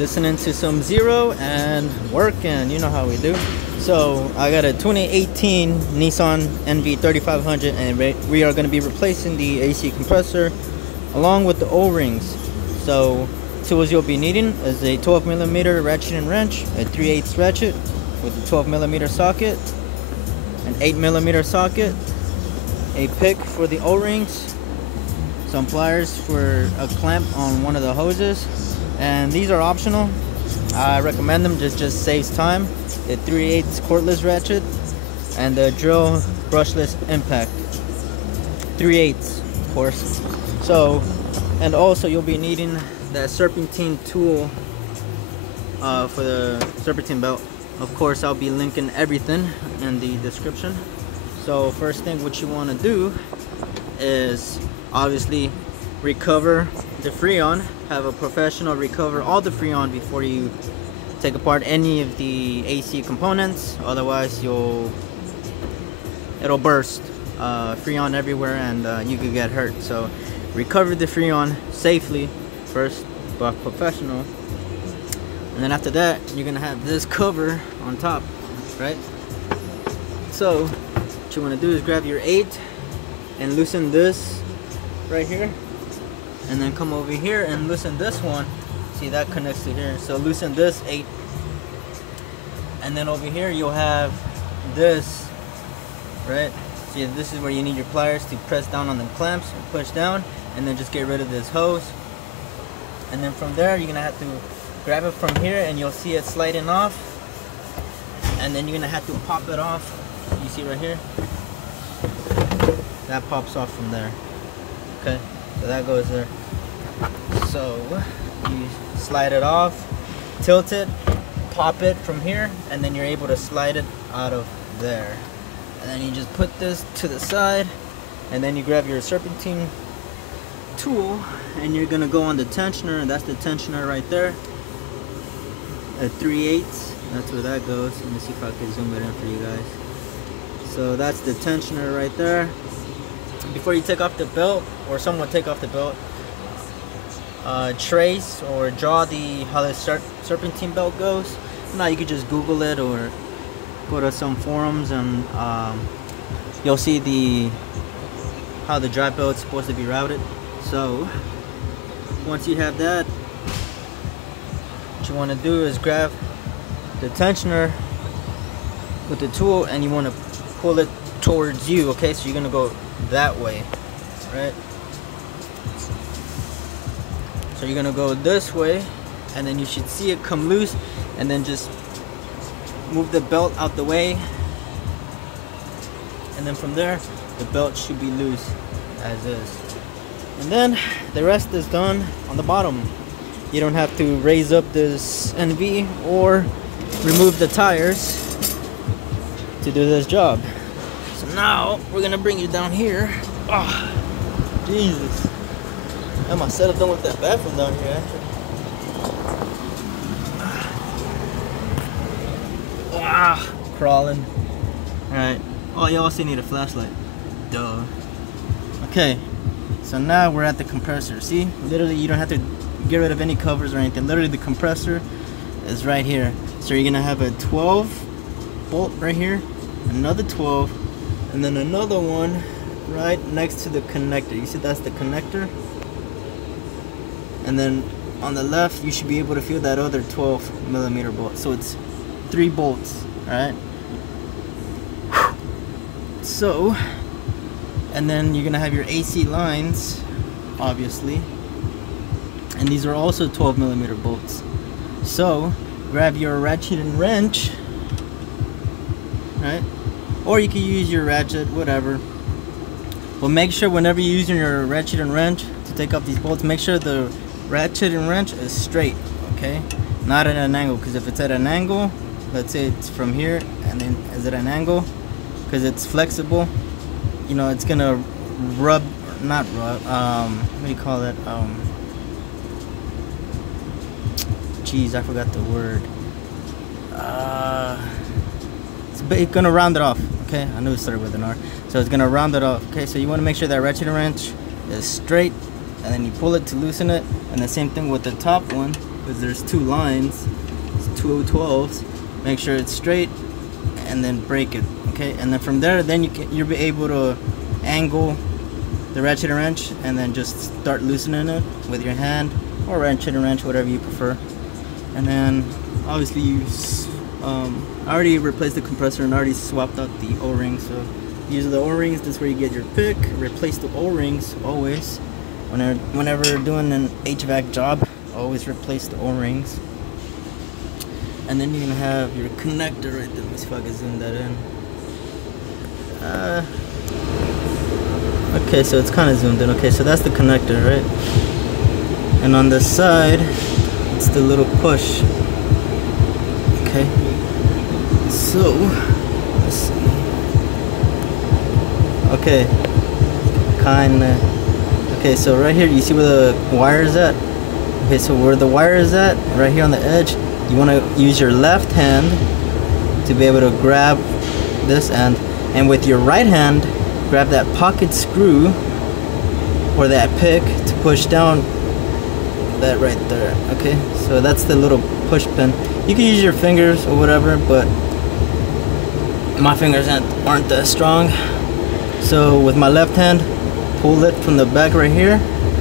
listening to some Zero and working. You know how we do. So I got a 2018 Nissan NV3500, and we are going to be replacing the AC compressor along with the O-rings. So tools you'll be needing is a 12mm ratchet and wrench, a 3/8 ratchet with a 12mm socket, an 8mm socket, a pick for the O-rings, some pliers for a clamp on one of the hoses, and these are optional. I recommend them, just saves time. A 3/8 cordless ratchet and the drill brushless impact. 3/8, of course. So, and also you'll be needing that serpentine tool for the serpentine belt. Of course, I'll be linking everything in the description. So first thing what you want to do is obviously recover the Freon. Have a professional recover all the Freon before you take apart any of the AC components, otherwise it'll burst. Freon everywhere, and you could get hurt. So recover the Freon safely first by professional, and then after that you're gonna have this cover on top, right? So what you want to do is grab your 8 and loosen this right here, and then come over here and loosen this one. See, that connects to here, so loosen this 8, and then over here you'll have this, right? See, this is where you need your pliers to press down on the clamps and push down, and then just get rid of this hose. And then from there you're gonna have to grab it from here, and you'll see it sliding off, and then you're gonna have to pop it off. You see right here, that pops off from there. Okay, so that goes there. So you slide it off, tilt it, pop it from here, and then you're able to slide it out of there. And then you just put this to the side, and then you grab your serpentine tool, and you're gonna go on the tensioner, and that's the tensioner right there. A 3/8, that's where that goes. Let me see if I can zoom it in for you guys. So that's the tensioner right there. Before you take off the belt, or someone take off the belt, trace or draw how the serpentine belt goes. Now you could just Google it or go to some forums, and you'll see how the drive belt's supposed to be routed. So once you have that, what you want to do is grab the tensioner with the tool, and you want to pull it towards you. Okay, so you're gonna go that way, right? So you're gonna go this way, and then you should see it come loose, and then just move the belt out the way, and then from there the belt should be loose as is. And then the rest is done on the bottom. You don't have to raise up this NV or remove the tires to do this job. So now we're gonna bring you down here. Oh, Jesus. Got my setup done with that bathroom down here. Ah, crawling. Alright. Oh, you also need a flashlight. Duh. Okay. So now we're at the compressor. See? Literally, you don't have to get rid of any covers or anything. Literally, the compressor is right here. So you're gonna have a 12 bolt right here, another 12, and then another one right next to the connector. You see, that's the connector. And then on the left, you should be able to feel that other 12mm bolt. So it's 3 bolts, alright? So, and then you're gonna have your AC lines, obviously, and these are also 12mm bolts. So grab your ratchet and wrench, right? Or you can use your ratchet, whatever. But make sure whenever you're using your ratchet and wrench to take off these bolts, make sure the ratchet and wrench is straight, okay? Not at an angle, because if it's at an angle, let's say it's from here, and then is it an angle? Because it's flexible, you know, it's gonna rub, not rub, what do you call it? Geez, I forgot the word. It's gonna round it off, okay? I knew it started with an R. So it's gonna round it off, okay? So you wanna make sure that ratchet and wrench is straight, and then you pull it to loosen it, and the same thing with the top one, because there's two lines, it's 212s. Make sure it's straight, and then break it. Okay, and then from there, then you'll be able to angle the ratchet and wrench, and then just start loosening it with your hand or ratchet and wrench, whatever you prefer. And then obviously I already replaced the compressor and already swapped out the O-rings. So use the O-rings. This is where you get your pick. Replace the O-rings always. Whenever doing an HVAC job, always replace the O-rings. And then you're gonna have your connector right there. Let me see if I can zoom that in. Okay, so it's kind of zoomed in. Okay, so that's the connector, right? And on the side, it's the little push. Okay, so let's see. Okay, kinda. Okay, so right here, you see where the wire is at? Okay, so where the wire is at, right here on the edge, you want to use your left hand to be able to grab this end, and with your right hand, grab that pocket screw or that pick to push down that right there. Okay, so that's the little push pin. You can use your fingers or whatever, but my fingers aren't that strong. So with my left hand, pull it from the back right here,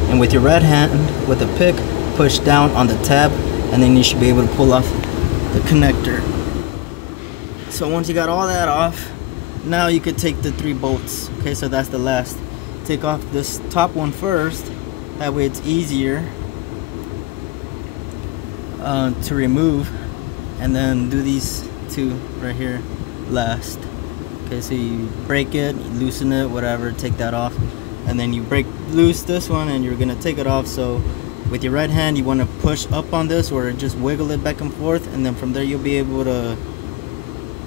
and with your right hand with the pick, push down on the tab, and then you should be able to pull off the connector. So once you got all that off, now you could take the 3 bolts. Okay, so that's the last. Take off this top one first, that way it's easier to remove, and then do these 2 right here last. Okay, so you break it, you loosen it, whatever, take that off, and then you break loose this one, and you're gonna take it off. So with your right hand, you want to push up on this or just wiggle it back and forth, and then from there you'll be able to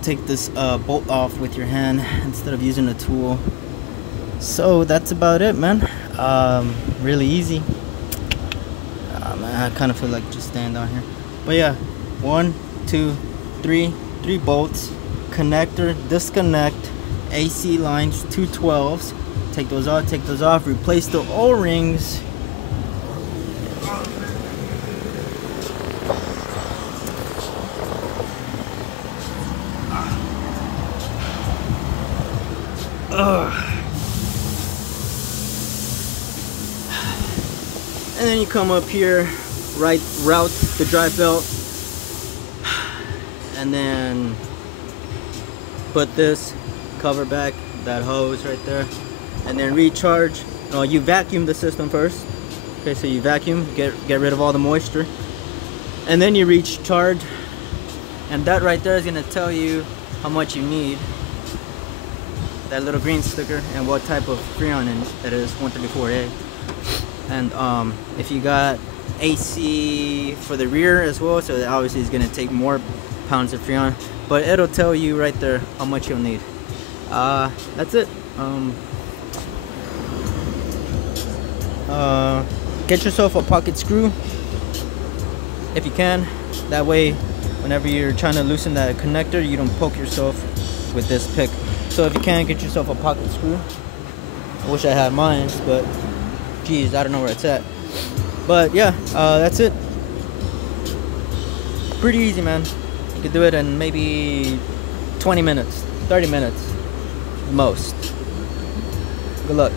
take this bolt off with your hand instead of using a tool. So that's about it, man. Really easy. Man, I kind of feel like just staying down here, but yeah, 1, 2, 3 bolts, connector, disconnect, AC lines, 212s. Take those off, replace the O-rings. And then you come up here, route the drive belt, and then put this cover back, that hose right there, and then recharge. No, you vacuum the system first. Okay, so you vacuum, get rid of all the moisture, and then you recharge, and that right there is gonna tell you how much you need. That little green sticker and what type of Freon it is, 134A. And if you got AC for the rear as well, so obviously it's gonna take more pounds of Freon, but it'll tell you right there how much you'll need. That's it. Get yourself a pocket screw if you can. That way, whenever you're trying to loosen that connector, you don't poke yourself with this pick. So if you can, get yourself a pocket screw. I wish I had mine, but geez, I don't know where it's at. But yeah, that's it. Pretty easy, man. You can do it in maybe 20 minutes, 30 minutes, most. Good luck.